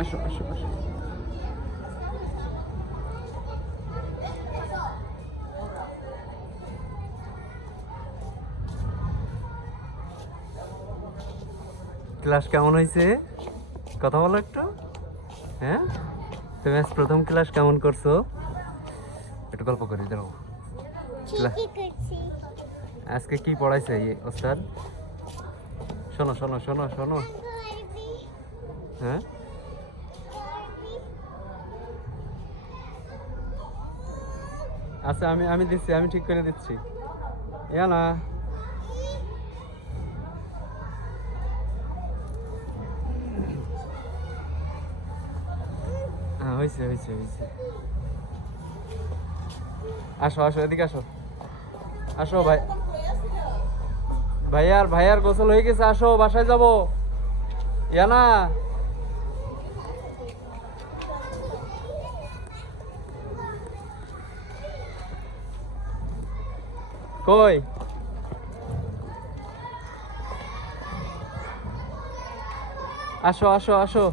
আসো আসো আসো। ক্লাস কেমন হয়েছে? কথা বলো একটু। হ্যাঁ, তুমি আজ প্রথম ক্লাস কেমন করছো? একটু গল্প করি দাঁড়াও। ঠিকই করছি। আজকে কি পড়াইছে ওস্তাদ? শোনো শোনো শোনো শোনো। করবি হ্যাঁ, করবি আচ্ছা আমি আমি দিচ্ছি, আমি ঠিক করে দিচ্ছি। ইয়া না, হ্যাঁ হয়েছে হয়েছে হয়েছে। আসো আসো এদিকে আসো। আসো ভাই, ভাইয়ার ভাইয়ার গোসল হয়ে গেছে, আসো বাসায় যাবো। ইয়া না, কই? আসো আসো আসো।